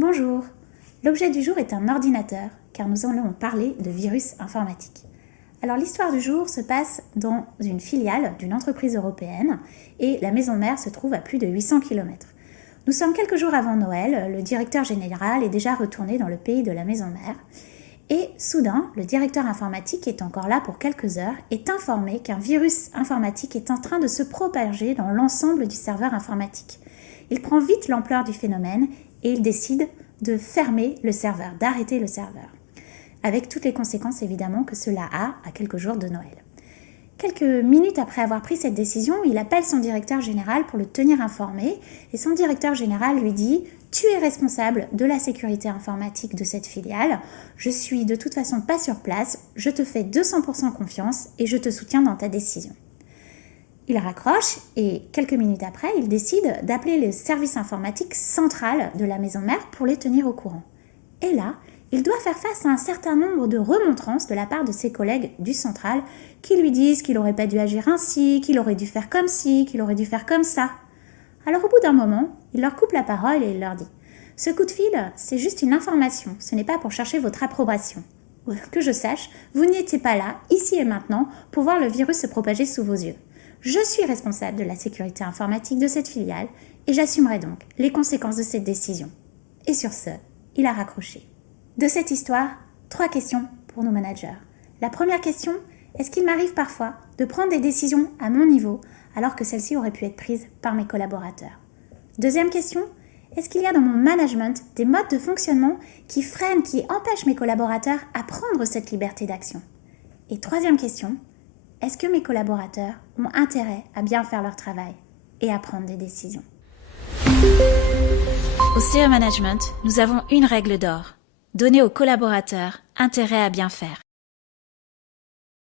Bonjour, l'objet du jour est un ordinateur, car nous allons parler de virus informatiques. Alors l'histoire du jour se passe dans une filiale d'une entreprise européenne et la maison mère se trouve à plus de 800 km. Nous sommes quelques jours avant Noël, le directeur général est déjà retourné dans le pays de la maison mère et soudain, le directeur informatique est encore là pour quelques heures, est informé qu'un virus informatique est en train de se propager dans l'ensemble du serveur informatique. Il prend vite l'ampleur du phénomène et il décide de fermer le serveur, d'arrêter le serveur. Avec toutes les conséquences évidemment que cela a à quelques jours de Noël. Quelques minutes après avoir pris cette décision, il appelle son directeur général pour le tenir informé et son directeur général lui dit « Tu es responsable de la sécurité informatique de cette filiale, je suis de toute façon pas sur place, je te fais 200% confiance et je te soutiens dans ta décision ». Il raccroche et quelques minutes après, il décide d'appeler le service informatique central de la maison mère pour les tenir au courant. Et là, il doit faire face à un certain nombre de remontrances de la part de ses collègues du central qui lui disent qu'il n'aurait pas dû agir ainsi, qu'il aurait dû faire comme ci, qu'il aurait dû faire comme ça. Alors au bout d'un moment, il leur coupe la parole et il leur dit « Ce coup de fil, c'est juste une information, ce n'est pas pour chercher votre approbation. Que je sache, vous n'étiez pas là, ici et maintenant, pour voir le virus se propager sous vos yeux. Je suis responsable de la sécurité informatique de cette filiale et j'assumerai donc les conséquences de cette décision. » Et sur ce, il a raccroché. De cette histoire, 3 questions pour nos managers. La première question, est-ce qu'il m'arrive parfois de prendre des décisions à mon niveau alors que celles-ci auraient pu être prises par mes collaborateurs? Deuxième question, est-ce qu'il y a dans mon management des modes de fonctionnement qui freinent, qui empêchent mes collaborateurs à prendre cette liberté d'action? Et troisième question, est-ce que mes collaborateurs ont intérêt à bien faire leur travail et à prendre des décisions? Au CEO Management, nous avons une règle d'or. Donner aux collaborateurs intérêt à bien faire.